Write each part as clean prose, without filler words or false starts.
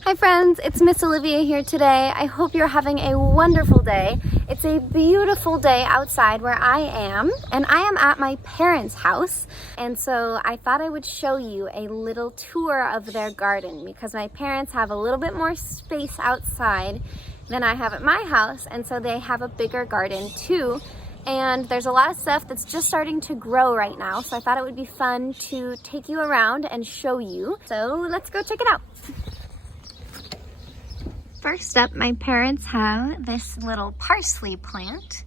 Hi friends, it's Miss Olivia here today. I hope you're having a wonderful day. It's a beautiful day outside where I am, and I am at my parents' house. And so I thought I would show you a little tour of their garden because my parents have a little bit more space outside than I have at my house, and so they have a bigger garden too. And there's a lot of stuff that's just starting to grow right now, so I thought it would be fun to take you around and show you. So let's go check it out. First up, my parents have this little parsley plant,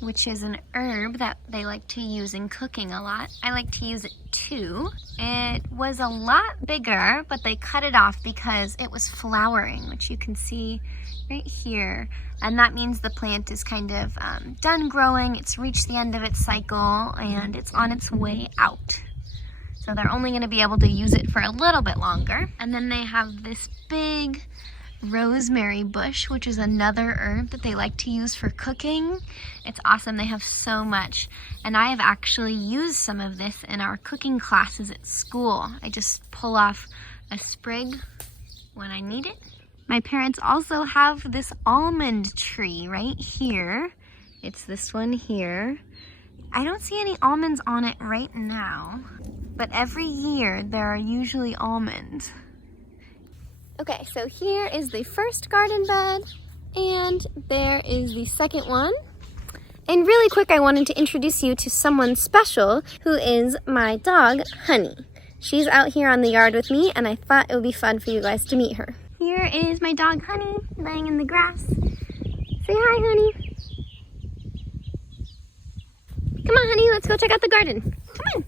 which is an herb that they like to use in cooking a lot. I like to use it too. It was a lot bigger, but they cut it off because it was flowering, which you can see right here. And that means the plant is kind of done growing. It's reached the end of its cycle and it's on its way out. So they're only going to be able to use it for a little bit longer. And then they have this big rosemary bush, which is another herb that they like to use for cooking. It's awesome. They have so much, and I have actually used some of this in our cooking classes at school. I just pull off a sprig when I need it. My parents also have this almond tree right here. It's this one here. I don't see any almonds on it right now, but every year there are usually almonds. Okay, so here is the first garden bed, and there is the second one. And really quick, I wanted to introduce you to someone special who is my dog, Honey. She's out here on the yard with me, and I thought it would be fun for you guys to meet her. Here is my dog, Honey, laying in the grass. Say hi, Honey. Come on, Honey, let's go check out the garden. Come on.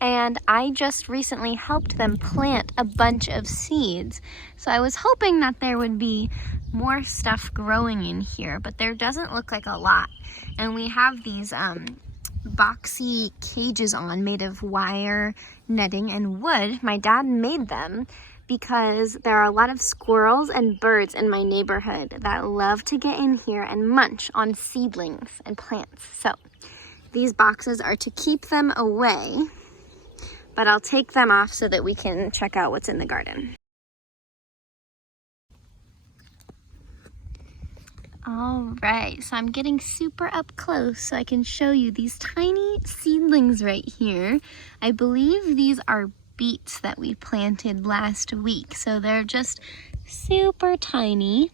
And I just recently helped them plant a bunch of seeds. So I was hoping that there would be more stuff growing in here, but there doesn't look like a lot. And we have these boxy cages on made of wire, netting, and wood. My dad made them because there are a lot of squirrels and birds in my neighborhood that love to get in here and munch on seedlings and plants. So these boxes are to keep them away, but I'll take them off so that we can check out what's in the garden. All right, so I'm getting super up close so I can show you these tiny seedlings right here. I believe these are beets that we planted last week, so they're just super tiny.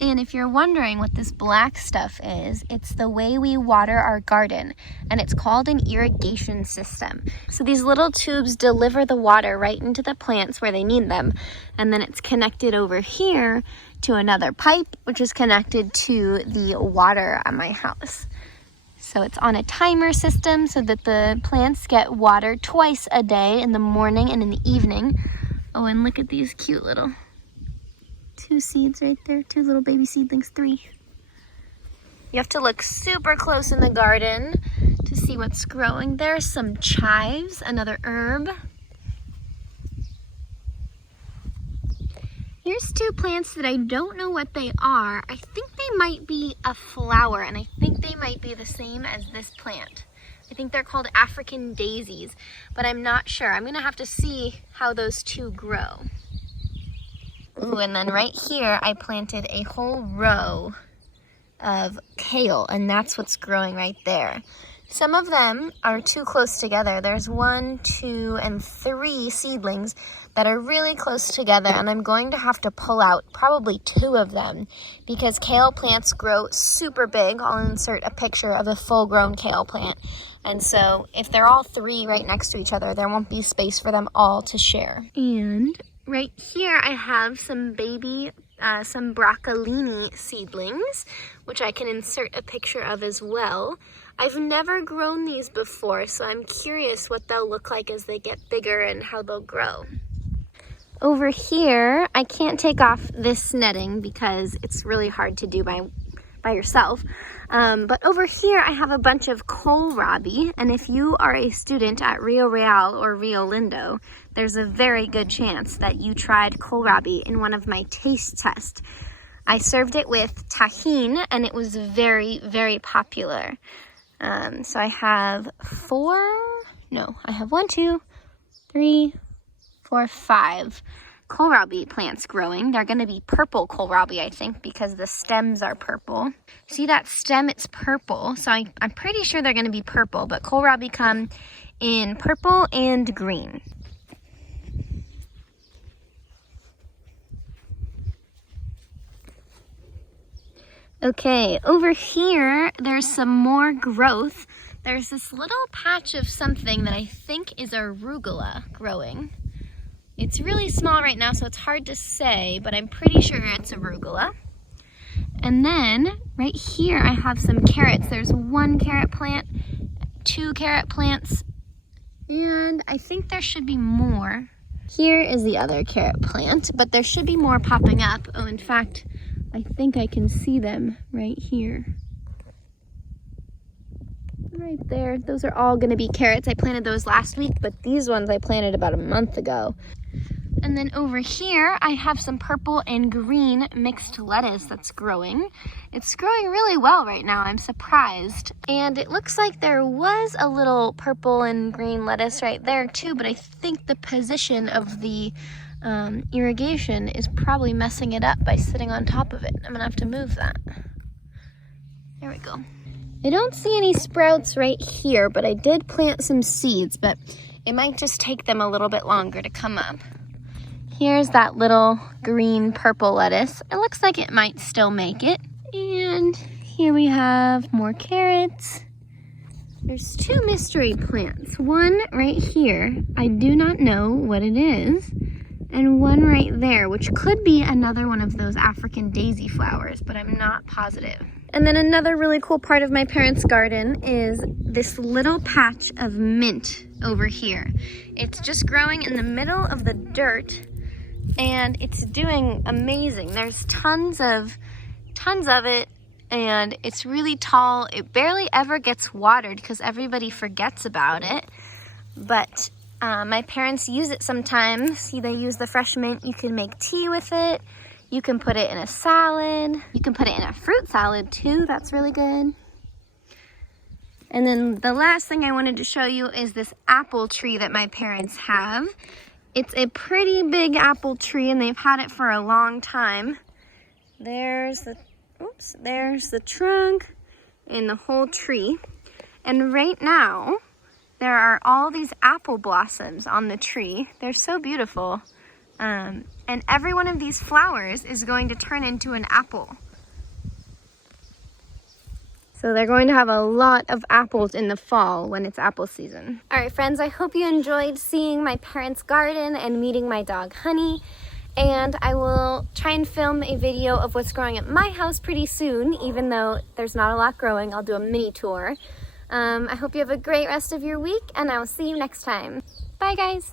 And if you're wondering what this black stuff is, it's the way we water our garden, and it's called an irrigation system. So these little tubes deliver the water right into the plants where they need them, and then it's connected over here to another pipe, which is connected to the water at my house. So it's on a timer system so that the plants get water twice a day, in the morning and in the evening. Oh, and look at these cute little 2 seeds right there, 2 little baby seedlings, 3. You have to look super close in the garden to see what's growing. There's some chives, another herb. Here's 2 plants that I don't know what they are. I think they might be a flower, and I think they might be the same as this plant. I think they're called African daisies, but I'm not sure. I'm gonna have to see how those 2 grow. Ooh, and then right here, I planted a whole row of kale, and that's what's growing right there. Some of them are too close together. There's 1, 2, and 3 seedlings that are really close together, and I'm going to have to pull out probably 2 of them because kale plants grow super big. I'll insert a picture of a full-grown kale plant. And so if they're all 3 right next to each other, there won't be space for them all to share. And right here I have some baby, some broccolini seedlings, which I can insert a picture of as well. I've never grown these before, so I'm curious what they'll look like as they get bigger and how they'll grow. Over here, I can't take off this netting because it's really hard to do by yourself. But over here, I have a bunch of kohlrabi, and if you are a student at Rio Real or Rio Lindo, there's a very good chance that you tried kohlrabi in one of my taste tests. I served it with tahini, and it was very, very popular. So I have 1, 2, 3, 4, 5 kohlrabi plants growing. They're going to be purple kohlrabi, I think, because the stems are purple. See that stem? It's purple. So I'm pretty sure they're going to be purple, but kohlrabi come in purple and green. Okay, over here, there's some more growth. There's this little patch of something that I think is arugula growing. It's really small right now, so it's hard to say, but I'm pretty sure it's arugula. And then right here, I have some carrots. There's 1 carrot plant, 2 carrot plants, and I think there should be more. Here is the other carrot plant, but there should be more popping up. Oh, in fact, I think I can see them right here. Right there. Those are all going to be carrots. I planted those last week, but these ones I planted about a month ago. And then over here, I have some purple and green mixed lettuce that's growing. It's growing really well right now. I'm surprised. And it looks like there was a little purple and green lettuce right there too, but I think the position of the irrigation is probably messing it up by sitting on top of it. I'm gonna have to move that. There we go. I don't see any sprouts right here, but I did plant some seeds, but it might just take them a little bit longer to come up. Here's that little green purple lettuce. It looks like it might still make it. And here we have more carrots. There's 2 mystery plants. One right here, I do not know what it is. And one right there, which could be another one of those African daisy flowers, but I'm not positive. And then another really cool part of my parents' garden is this little patch of mint over here. It's just growing in the middle of the dirt, and it's doing amazing. There's tons of it, and it's really tall. It barely ever gets watered because everybody forgets about it, but my parents use it sometimes. See, they use the fresh mint. You can make tea with it. You can put it in a salad. You can put it in a fruit salad too. That's really good. And then the last thing I wanted to show you is this apple tree that my parents have. It's a pretty big apple tree, and they've had it for a long time. There's the trunk and the whole tree. And right now, there are all these apple blossoms on the tree. They're so beautiful. And every one of these flowers is going to turn into an apple. So they're going to have a lot of apples in the fall when it's apple season. All right, friends, I hope you enjoyed seeing my parents' garden and meeting my dog, Honey. And I will try and film a video of what's growing at my house pretty soon, even though there's not a lot growing. I'll do a mini tour. I hope you have a great rest of your week, and I will see you next time. Bye, guys.